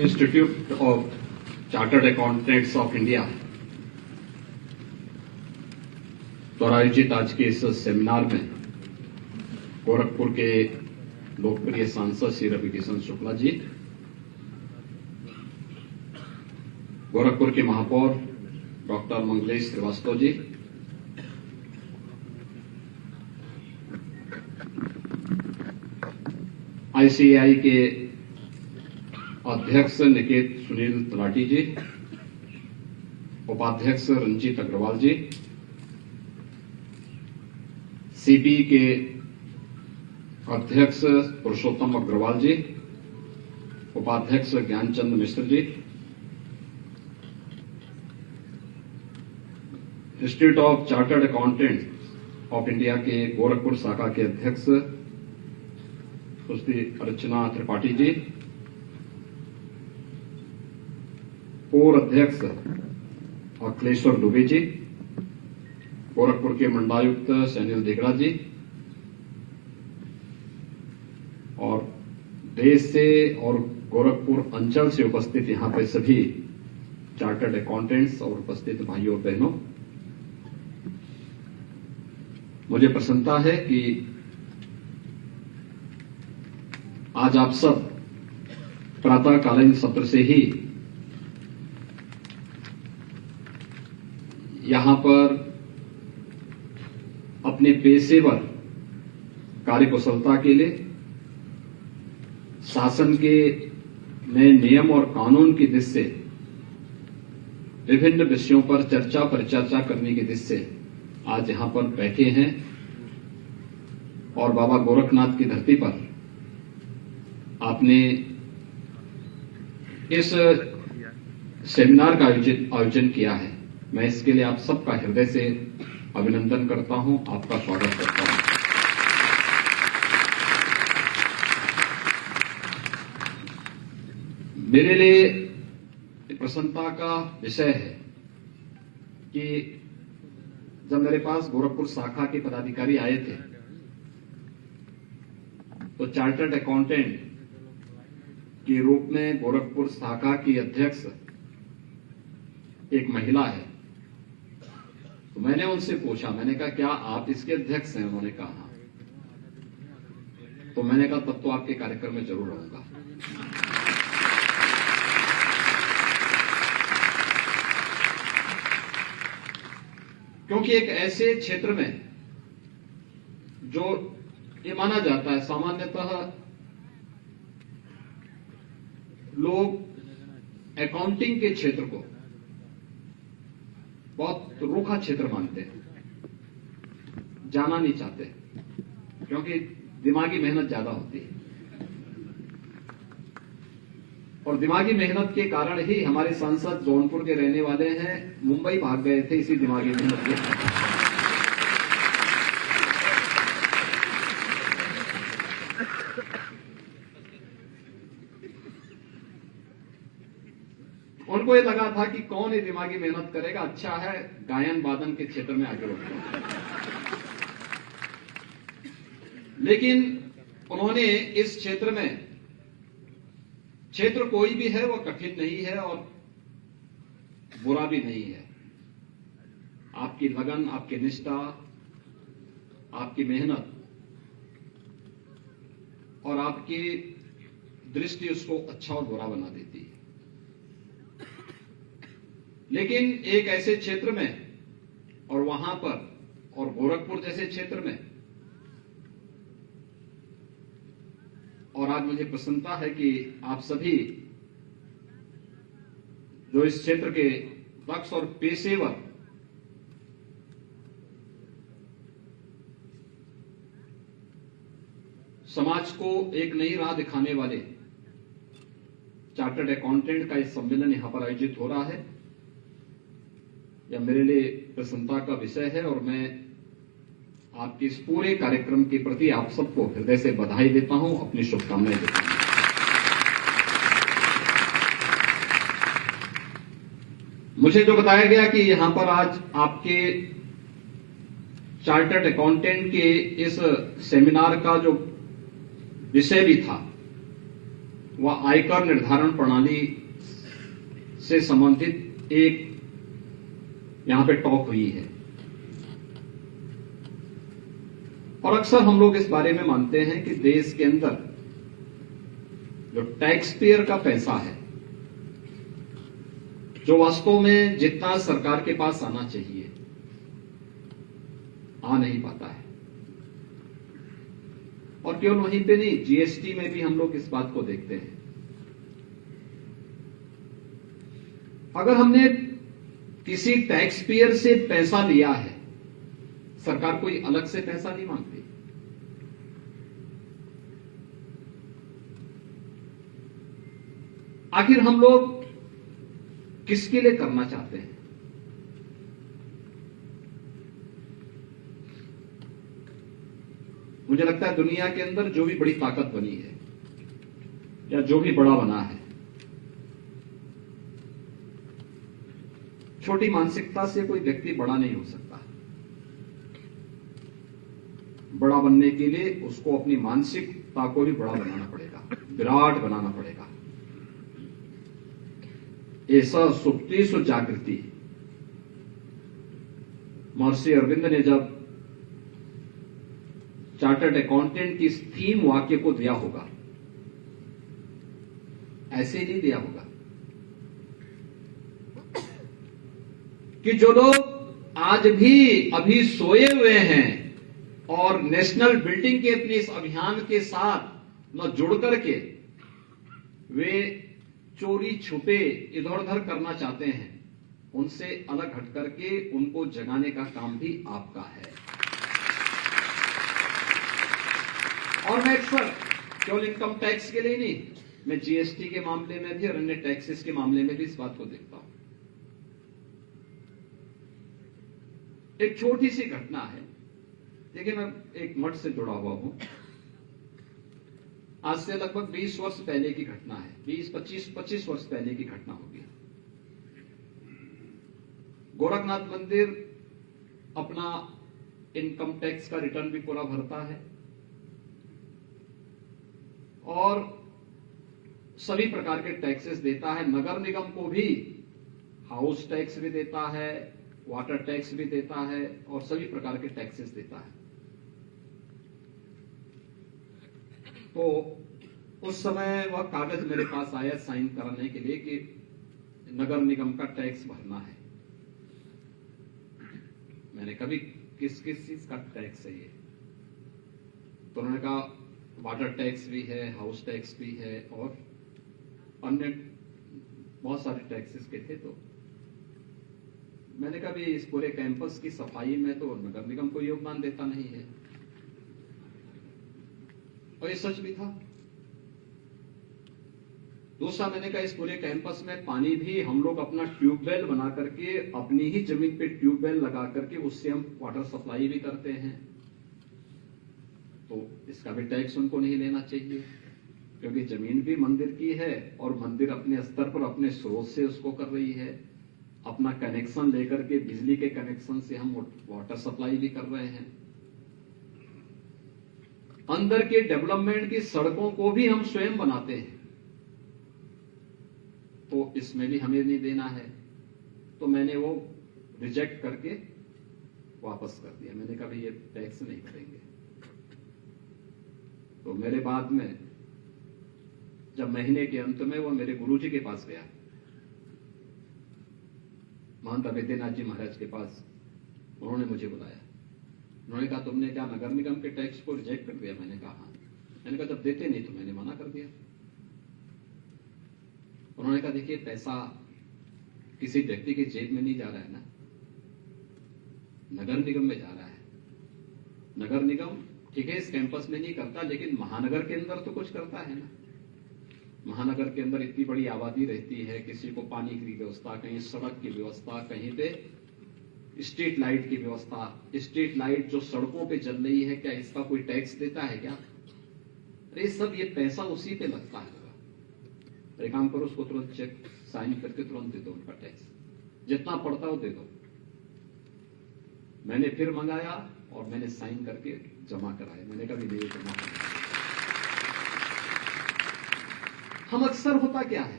Institute of chartered accountants of India द्वारा आयोजित आज के इस सेमिनार में गोरखपुर के लोकप्रिय सांसद श्री रवि किशन शुक्ला जी, गोरखपुर के महापौर डॉक्टर मंगलेश श्रीवास्तव जी, आईसीएआई के अध्यक्ष निकेत सुनील तलाटी जी, उपाध्यक्ष रंजीत अग्रवाल जी, सीपी के अध्यक्ष पुरुषोत्तम अग्रवाल जी, उपाध्यक्ष Gyanchand Mishra ji, institute of chartered accountant of India के गोरखपुर शाखा के अध्यक्ष सुश्री अर्चना त्रिपाठी जी, पूर्व अध्यक्ष अखिलेश्वर दुबे जी, गोरखपुर के मंडलायुक्त सैनिल दिगड़ा जी, और देश से और गोरखपुर अंचल से उपस्थित यहां पर सभी चार्टर्ड अकाउंटेंट्स और उपस्थित भाइयों और बहनों, मुझे प्रसन्नता है कि आज आप सब प्रातःकालीन सत्र से ही यहां पर अपने पेशेवर कार्यकुशलता के लिए शासन के नए नियम और कानून की दृष्टि से विभिन्न विषयों पर चर्चा परिचर्चा करने की दृष्टि से आज यहां पर बैठे हैं और बाबा गोरखनाथ की धरती पर आपने इस सेमिनार का आयोजन किया है। मैं इसके लिए आप सबका हृदय से अभिनंदन करता हूं, आपका स्वागत करता हूं। मेरे लिए प्रसन्नता का विषय है कि जब मेरे पास गोरखपुर शाखा के पदाधिकारी आए थे तो चार्टर्ड अकाउंटेंट के रूप में गोरखपुर शाखा की अध्यक्ष एक महिला है। तो मैंने उनसे पूछा, मैंने कहा क्या आप इसके अध्यक्ष हैं? उन्होंने कहा हाँ। तो मैंने कहा तब तो आपके कार्यक्रम में जरूर रहूंगा। क्योंकि एक ऐसे क्षेत्र में जो ये माना जाता है सामान्यतः लोग अकाउंटिंग के क्षेत्र को बहुत रूखा क्षेत्र मानते हैं, जाना नहीं चाहते, क्योंकि दिमागी मेहनत ज्यादा होती है और दिमागी मेहनत के कारण ही हमारे सांसद जौनपुर के रहने वाले हैं, मुंबई भाग गए थे इसी दिमागी मेहनत के। उनको ये लगा था कि कौन ये दिमागी मेहनत करेगा, अच्छा है गायन वादन के क्षेत्र में आगे बढ़ेगा। लेकिन उन्होंने इस क्षेत्र में, क्षेत्र कोई भी है वो कठिन नहीं है और बुरा भी नहीं है। आपकी लगन, आपकी निष्ठा, आपकी मेहनत और आपकी दृष्टि उसको अच्छा और बुरा बना देती है। लेकिन एक ऐसे क्षेत्र में और वहां पर और गोरखपुर जैसे क्षेत्र में, और आज मुझे प्रसन्नता है कि आप सभी जो इस क्षेत्र के दक्ष और पेशेवर समाज को एक नई राह दिखाने वाले चार्टर्ड अकाउंटेंट का इस सम्मेलन यहां पर आयोजित हो रहा है, यह मेरे लिए प्रसन्नता का विषय है और मैं आपके इस पूरे कार्यक्रम के प्रति आप सबको हृदय से बधाई देता हूं, अपनी शुभकामनाएं देता हूं। मुझे जो बताया गया कि यहां पर आज आपके चार्टर्ड अकाउंटेंट के इस सेमिनार का जो विषय भी था व आयकर निर्धारण प्रणाली से संबंधित एक यहां पे टॉक हुई है। और अक्सर हम लोग इस बारे में मानते हैं कि देश के अंदर जो टैक्स पेयर का पैसा है, जो वास्तव में जितना सरकार के पास आना चाहिए, आ नहीं पाता है। और केवल वहीं पे नहीं, जीएसटी में भी हम लोग इस बात को देखते हैं। अगर हमने किसी टैक्स पेयर से पैसा लिया है, सरकार कोई अलग से पैसा नहीं मांगती। आखिर हम लोग किसके लिए करना चाहते हैं? मुझे लगता है दुनिया के अंदर जो भी बड़ी ताकत बनी है या जो भी बड़ा बना है, छोटी मानसिकता से कोई व्यक्ति बड़ा नहीं हो सकता। बड़ा बनने के लिए उसको अपनी मानसिकता को भी बड़ा बनाना पड़ेगा, विराट बनाना पड़ेगा। ऐसा सुप्ति सु जागृति। महर्षि अरविंद ने जब चार्टर्ड अकाउंटेंट की इस थीम वाक्य को दिया होगा, ऐसे ही नहीं दिया होगा कि जो लोग आज भी अभी सोए हुए हैं और नेशनल बिल्डिंग के अपने इस अभियान के साथ न जुड़ करके वे चोरी छुपे इधर उधर करना चाहते हैं, उनसे अलग हट करके उनको जगाने का काम भी आपका है। और मैं अक्सर केवल इनकम टैक्स के लिए नहीं, मैं जीएसटी के मामले में भी और अन्य टैक्सेस के मामले में भी इस बात को देखता हूं। एक छोटी सी घटना है। देखिए, मैं एक मठ से जुड़ा हुआ हूं। आज से लगभग 20 वर्ष पहले की घटना है। 25 वर्ष पहले की घटना होगी। गोरखनाथ मंदिर अपना इनकम टैक्स का रिटर्न भी पूरा भरता है और सभी प्रकार के टैक्सेस देता है। नगर निगम को भी हाउस टैक्स भी देता है, वाटर टैक्स भी देता है और सभी प्रकार के टैक्सेस देता है। तो उस समय वह कागज मेरे पास आया साइन कराने के लिए कि नगर निगम का टैक्स भरना है। मैंने कभी किस चीज का टैक्स है ये? तो उन्होंने कहा वाटर टैक्स भी है, हाउस टैक्स भी है और अन्य बहुत सारे टैक्सेस के थे। तो मैंने कहा भी इस पूरे कैंपस की सफाई में तो नगर निगम को योगदान देता नहीं है। और ये सच भी था। दूसरा, मैंने कहा इस पूरे कैंपस में पानी भी हम लोग अपना ट्यूबवेल बना करके अपनी ही जमीन पे ट्यूबवेल लगा करके उससे हम वाटर सप्लाई भी करते हैं, तो इसका भी टैक्स उनको नहीं लेना चाहिए, क्योंकि जमीन भी मंदिर की है और मंदिर अपने स्तर पर अपने स्रोत से उसको कर रही है। अपना कनेक्शन लेकर के बिजली के कनेक्शन से हम वाटर सप्लाई भी कर रहे हैं। अंदर के डेवलपमेंट की सड़कों को भी हम स्वयं बनाते हैं, तो इसमें भी हमें नहीं देना है। तो मैंने वो रिजेक्ट करके वापस कर दिया। मैंने कहा भाई ये टैक्स नहीं भरेंगे। तो मेरे बाद में जब महीने के अंत में वो मेरे गुरुजी के पास गया, महंत अवैद्यनाथ जी महाराज के पास, उन्होंने मुझे बुलाया। उन्होंने कहा तुमने क्या नगर निगम के टैक्स को रिजेक्ट कर दिया? मैंने कहा हाँ। मैंने कहा जब देते नहीं तो मैंने मना कर दिया। उन्होंने कहा देखिए, पैसा किसी व्यक्ति की जेब में नहीं जा रहा है ना, नगर निगम में जा रहा है। नगर निगम ठीक है इस कैंपस में नहीं करता, लेकिन महानगर के अंदर तो कुछ करता है ना। महानगर के अंदर इतनी बड़ी आबादी रहती है, किसी को पानी की व्यवस्था, कहीं सड़क की व्यवस्था, कहीं पे स्ट्रीट लाइट की व्यवस्था। स्ट्रीट लाइट जो सड़कों पे जल रही है, क्या इसका कोई टैक्स देता है क्या? अरे सब ये पैसा उसी पे लगता है। तो एक काम करो, उसको तुरंत चेक साइन करके तुरंत दे दो उनका टैक्स, जितना पड़ता हो दे दो। मैंने फिर मंगाया और मैंने साइन करके जमा कराया। मैंने कहा नहीं जमा कराया। हम अक्सर होता क्या है,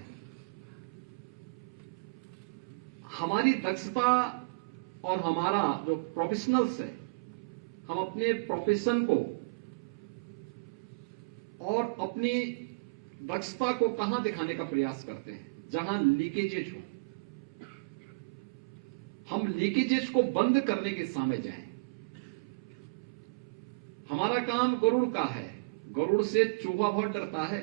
हमारी दक्षता और हमारा जो प्रोफेशनल्स है, हम अपने प्रोफेशन को और अपनी दक्षता को कहां दिखाने का प्रयास करते हैं, जहां लीकेजेज हो। हम लीकेजेज को बंद करने के सामने जाएं। हमारा काम गरुड़ का है, गरुड़ से चूहा बहुत डरता है,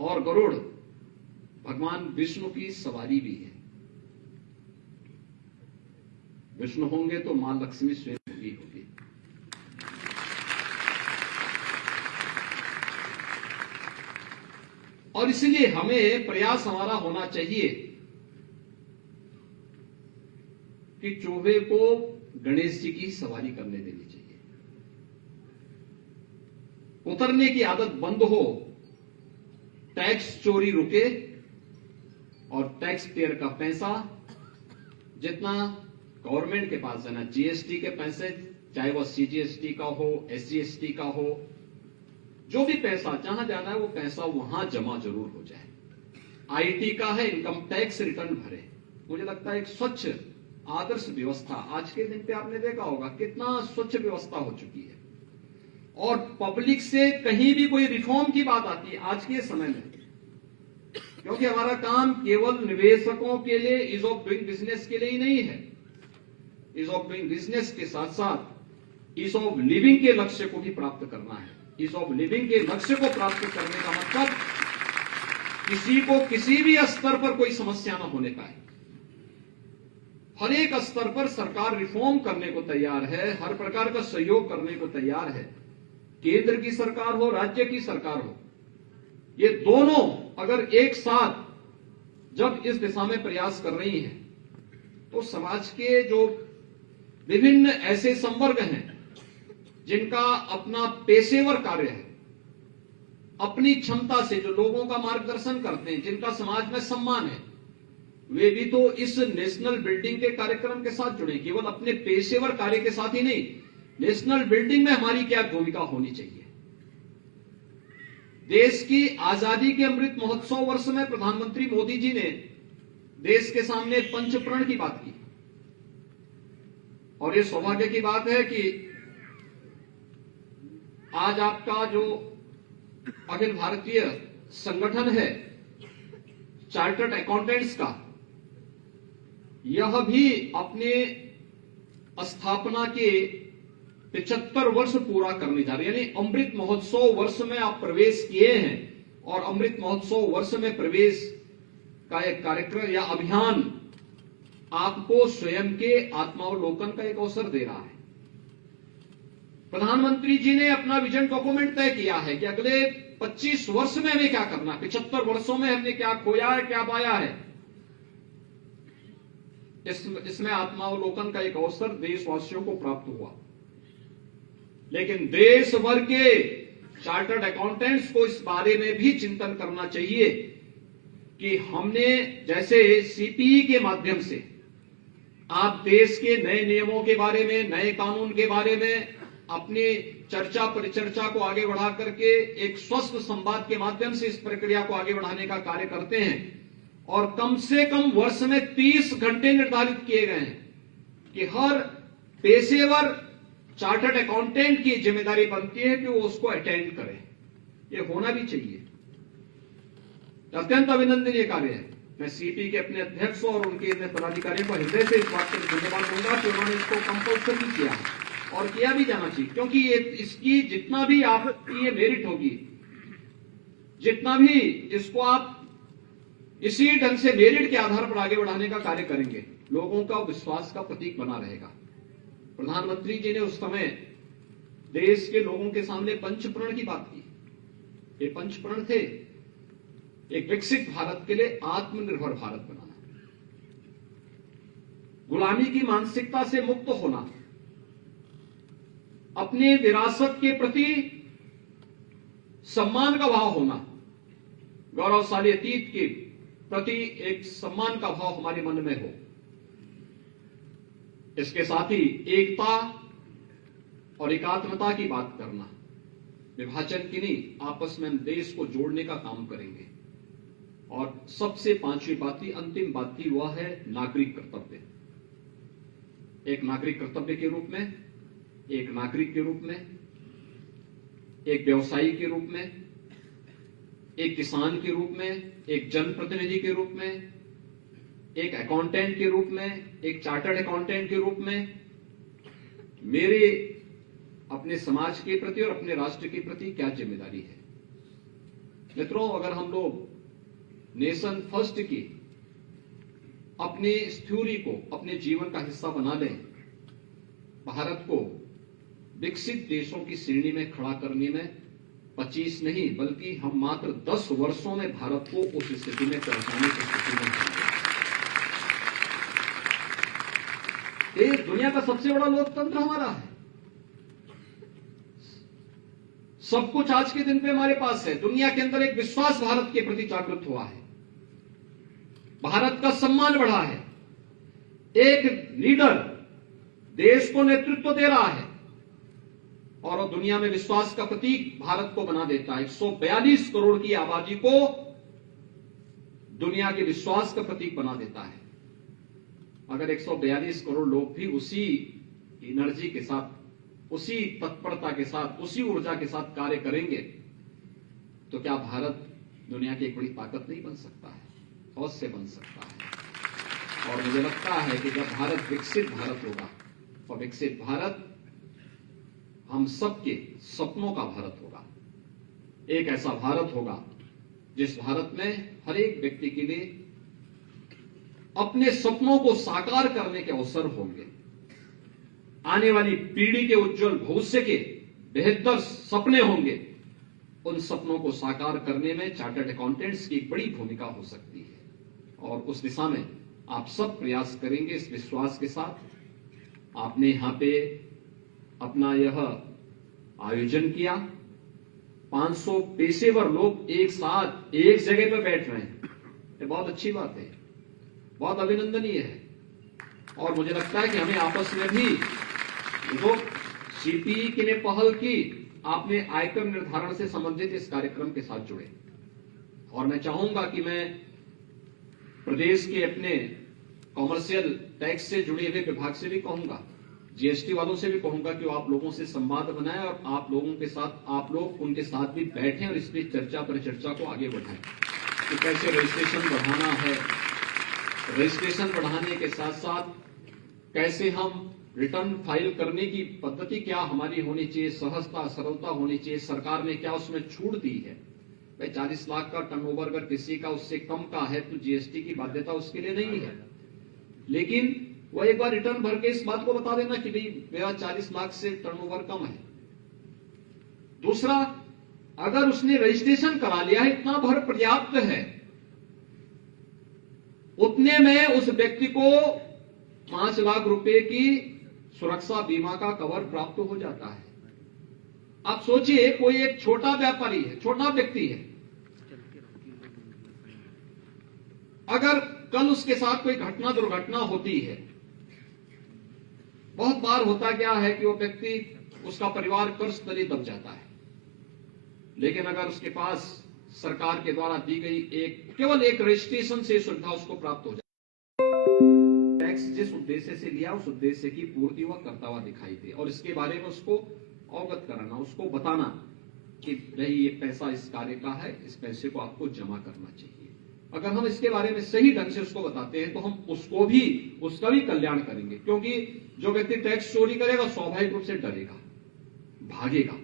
और गरुड़ भगवान विष्णु की सवारी भी है। विष्णु होंगे तो मां लक्ष्मी स्वयं होगी। और इसलिए हमें प्रयास हमारा होना चाहिए कि चूहे को गणेश जी की सवारी करने देनी चाहिए, उतरने की आदत बंद हो, टैक्स चोरी रुके और टैक्स पेयर का पैसा जितना गवर्नमेंट के पास है ना, जीएसटी के पैसे, चाहे वो सीजीएसटी का हो, एसजीएसटी का हो, जो भी पैसा जहां जाना है वो पैसा वहां जमा जरूर हो जाए। आईटी का है, इनकम टैक्स रिटर्न भरे। मुझे लगता है एक स्वच्छ आदर्श व्यवस्था आज के दिन पे आपने देखा होगा कितना स्वच्छ व्यवस्था हो चुकी है। और पब्लिक से कहीं भी कोई रिफॉर्म की बात आती है आज के समय में, क्योंकि हमारा काम केवल निवेशकों के लिए, इज ऑफ डूइंग बिजनेस के लिए ही नहीं है। इज ऑफ डूइंग बिजनेस के साथ साथ इज ऑफ लिविंग के लक्ष्य को भी प्राप्त करना है। इज ऑफ लिविंग के लक्ष्य को प्राप्त करने का मतलब किसी को किसी भी स्तर पर कोई समस्या न होने पाए। हर एक स्तर पर सरकार रिफॉर्म करने को तैयार है, हर प्रकार का सहयोग करने को तैयार है। केंद्र की सरकार हो, राज्य की सरकार हो, ये दोनों अगर एक साथ जब इस दिशा में प्रयास कर रही हैं, तो समाज के जो विभिन्न ऐसे संवर्ग हैं जिनका अपना पेशेवर कार्य है, अपनी क्षमता से जो लोगों का मार्गदर्शन करते हैं, जिनका समाज में सम्मान है, वे भी तो इस नेशनल बिल्डिंग के कार्यक्रम के साथ जुड़े। केवल अपने पेशेवर कार्य के साथ ही नहीं, नेशनल बिल्डिंग में हमारी क्या भूमिका होनी चाहिए। देश की आजादी के अमृत महोत्सव वर्ष में प्रधानमंत्री मोदी जी ने देश के सामने पंचप्रण की बात की, और ये सौभाग्य की बात है कि आज आपका जो अखिल भारतीय संगठन है चार्टर्ड अकाउंटेंट्स का, यह भी अपने स्थापना के 75 वर्ष पूरा करने जा रहे हैं। यानी अमृत महोत्सव वर्ष में आप प्रवेश किए हैं, और अमृत महोत्सव वर्ष में प्रवेश का एक कार्यक्रम या अभियान आपको स्वयं के आत्मावलोकन का एक अवसर दे रहा है। प्रधानमंत्री जी ने अपना विजन डॉक्यूमेंट तय किया है कि अगले 25 वर्ष में हमें क्या करना है, 75 वर्षों में हमने क्या खोया है, क्या पाया है। इसमें आत्मावलोकन का एक अवसर देशवासियों को प्राप्त हुआ। लेकिन देश भर के चार्टर्ड अकाउंटेंट्स को इस बारे में भी चिंतन करना चाहिए कि हमने जैसे सीपीई के माध्यम से आप देश के नए नियमों के बारे में, नए कानून के बारे में अपनी चर्चा परिचर्चा को आगे बढ़ा करके एक स्वस्थ संवाद के माध्यम से इस प्रक्रिया को आगे बढ़ाने का कार्य करते हैं। और कम से कम वर्ष में 30 घंटे निर्धारित किए गए हैं कि हर पेशेवर चार्टर्ड अकाउंटेंट की जिम्मेदारी बनती है कि वो उसको अटेंड करे। ये होना भी चाहिए, अत्यंत अभिनंदनीय कार्य है। मैं सीपी के अपने अध्यक्ष और उनके पदाधिकारियों को हृदय से इस बात पर धन्यवाद दूंगा कि उन्होंने इसको कंपल्सरी किया और किया भी जाना चाहिए, क्योंकि ये इसकी जितना भी आपकी ये मेरिट होगी, जितना भी इसको आप इसी ढंग से मेरिट के आधार पर आगे बढ़ाने का कार्य करेंगे, लोगों का विश्वास का प्रतीक बना रहेगा। प्रधानमंत्री जी ने उस समय देश के लोगों के सामने पंचप्रण की बात की। ये पंचप्रण थे, एक विकसित भारत के लिए आत्मनिर्भर भारत बनाना, गुलामी की मानसिकता से मुक्त होना, अपने विरासत के प्रति सम्मान का भाव होना, गौरवशाली अतीत के प्रति एक सम्मान का भाव हमारे मन में हो। इसके साथ ही एकता और एकात्मता की बात करना, विभाजन की नहीं, आपस में हम देश को जोड़ने का काम करेंगे। और सबसे पांचवी बात थी, अंतिम बात थी, वह है नागरिक कर्तव्य। एक नागरिक कर्तव्य के रूप में, एक नागरिक के रूप में, एक व्यवसायी के रूप में, एक किसान के रूप में, एक जनप्रतिनिधि के रूप में, एक अकाउंटेंट के रूप में, एक चार्टर्ड अकाउंटेंट के रूप में मेरे अपने समाज के प्रति और अपने राष्ट्र के प्रति क्या जिम्मेदारी है। मित्रों, अगर हम लोग नेशन फर्स्ट की अपनी इस थ्योरी को अपने जीवन का हिस्सा बना लें, भारत को विकसित देशों की श्रेणी में खड़ा करने में 25 नहीं बल्कि हम मात्र 10 वर्षों में भारत को उस स्थिति में पहुंचाने की स्थिति में हैं। ये दुनिया का सबसे बड़ा लोकतंत्र हमारा है। सब कुछ आज के दिन पे हमारे पास है। दुनिया के अंदर एक विश्वास भारत के प्रति जागृत हुआ है, भारत का सम्मान बढ़ा है, एक लीडर देश को नेतृत्व दे रहा है और दुनिया में विश्वास का प्रतीक भारत को बना देता है। 142 करोड़ की आबादी को दुनिया के विश्वास का प्रतीक बना देता है। अगर 142 करोड़ लोग भी उसी एनर्जी के साथ, उसी तत्परता के साथ, उसी ऊर्जा के साथ कार्य करेंगे तो क्या भारत दुनिया की एक बड़ी ताकत नहीं बन सकता है? अवश्य बन सकता है। और मुझे लगता है कि जब भारत विकसित भारत होगा, और विकसित भारत हम सबके सपनों का भारत होगा। एक ऐसा भारत होगा जिस भारत में हर एक व्यक्ति के लिए अपने सपनों को साकार करने के अवसर होंगे। आने वाली पीढ़ी के उज्जवल भविष्य के बेहतर सपने होंगे। उन सपनों को साकार करने में चार्टर्ड अकाउंटेंट्स की बड़ी भूमिका हो सकती है और उस दिशा में आप सब प्रयास करेंगे इस विश्वास के साथ। आपने यहां पे अपना यह आयोजन किया, 500 पेशेवर लोग एक साथ एक जगह पर बैठ रहे हैं, ये बहुत अच्छी बात है, बहुत अभिनंदनीय है। और मुझे लगता है कि हमें आपस में भी जो सीपीई की ने पहल की, आपने आयकर निर्धारण से संबंधित इस कार्यक्रम के साथ जुड़े। और मैं चाहूंगा कि मैं प्रदेश के अपने कॉमर्शियल टैक्स से जुड़े हुए विभाग से भी कहूंगा, जीएसटी वालों से भी कहूंगा कि वो आप लोगों से संवाद बनाएं और आप लोगों के साथ, आप लोग उनके साथ भी बैठें और इस चर्चा परिचर्चा को आगे बढ़ाएं कि कैसे रजिस्ट्रेशन बढ़ाना है। रजिस्ट्रेशन बढ़ाने के साथ साथ कैसे हम रिटर्न फाइल करने की पद्धति क्या हमारी होनी चाहिए, सहजता सरलता होनी चाहिए, सरकार ने क्या उसमें छूट दी है। भाई 40 लाख का टर्नओवर अगर किसी का उससे कम का है तो जीएसटी की बाध्यता उसके लिए नहीं है, लेकिन वह एक बार रिटर्न भर के इस बात को बता देना कि भाई मेरा 40 लाख से टर्नओवर कम है। दूसरा, अगर उसने रजिस्ट्रेशन करा लिया है, इतना भर पर्याप्त है, उतने में उस व्यक्ति को 5 लाख रुपए की सुरक्षा बीमा का कवर प्राप्त हो जाता है। आप सोचिए, कोई एक छोटा व्यापारी है, छोटा व्यक्ति है, अगर कल उसके साथ कोई घटना दुर्घटना होती है, बहुत बार होता क्या है कि वो व्यक्ति, उसका परिवार कर्ज तले दब जाता है, लेकिन अगर उसके पास सरकार के द्वारा दी गई केवल एक रजिस्ट्रेशन से सुविधा उसको प्राप्त हो जाए, टैक्स जिस उद्देश्य से लिया उस उद्देश्य की पूर्ति वह करता हुआ दिखाई दे, और इसके बारे में उसको अवगत कराना, उसको बताना कि भाई ये पैसा इस कार्य का है, इस पैसे को आपको जमा करना चाहिए। अगर हम इसके बारे में सही ढंग से उसको बताते हैं तो हम उसका भी कल्याण करेंगे, क्योंकि जो व्यक्ति टैक्स चोरी करेगा स्वाभाविक रूप से डरेगा, भागेगा।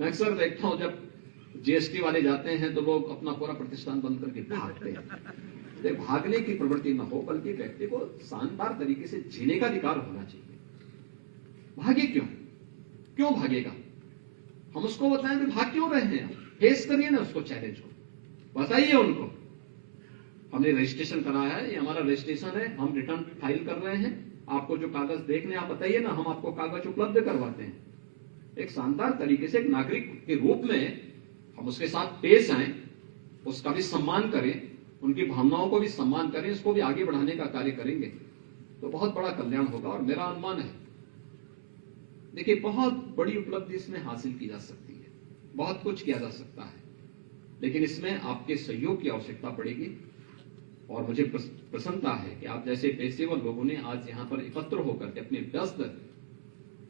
मैं अक्सर देखता हूं जब जीएसटी वाले जाते हैं तो लोग अपना पूरा प्रतिष्ठान बंद करके भागते हैं। भागने की प्रवृत्ति न हो, बल्कि व्यक्ति को शानदार तरीके से जीने का अधिकार होना चाहिए। भागे क्यों भागेगा? हम उसको बताएं कि भाग क्यों रहे हैं, फेस करिए ना उसको, चैलेंज को बताइए उनको। हमने रजिस्ट्रेशन कराया है, ये हमारा रजिस्ट्रेशन है, हम रिटर्न फाइल कर रहे हैं, आपको जो कागज देखने आप बताइए ना, हम आपको कागज उपलब्ध करवाते हैं। एक शानदार तरीके से एक नागरिक के रूप में हम उसके साथ पेश आए, उसका भी सम्मान करें, उनकी भावनाओं को भी सम्मान करें, इसको भी आगे बढ़ाने का कार्य करेंगे तो बहुत बड़ा कल्याण होगा। और मेरा अनुमान है, देखिए बहुत बड़ी उपलब्धि इसमें हासिल की जा सकती है। बहुत कुछ किया जा सकता है, लेकिन इसमें आपके सहयोग की आवश्यकता पड़ेगी। और मुझे प्रसन्नता है कि आप जैसे पेशेवर लोगों ने आज यहां पर एकत्र होकर के अपने व्यस्त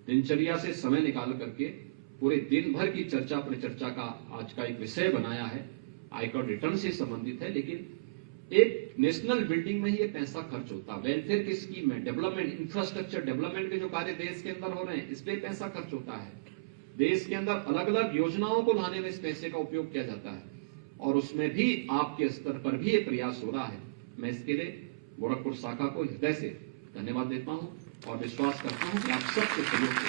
दिनचर्या से समय निकाल करके पूरे दिन भर की चर्चा परिचर्चा का आज का एक विषय बनाया है। आयकर रिटर्न से संबंधित है, लेकिन एक नेशनल बिल्डिंग में ही ये पैसा खर्च होता है। वेलफेयर की स्कीम में, डेवलपमेंट, इंफ्रास्ट्रक्चर डेवलपमेंट के जो कार्य देश के अंदर हो रहे हैं, इस पे पैसा खर्च होता है। देश के अंदर अलग अलग योजनाओं को लाने में इस पैसे का उपयोग किया जाता है, और उसमें भी आपके स्तर पर भी ये प्रयास हो रहा है। मैं इसके लिए गोरखपुर शाखा को हृदय से धन्यवाद देता हूं और विश्वास करता हूं कि आप सबके सहयोग से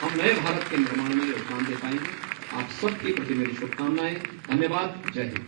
हम नए भारत के निर्माण में योगदान दे पाएंगे। आप सबके प्रति मेरी शुभकामनाएं। धन्यवाद। जय हिंद।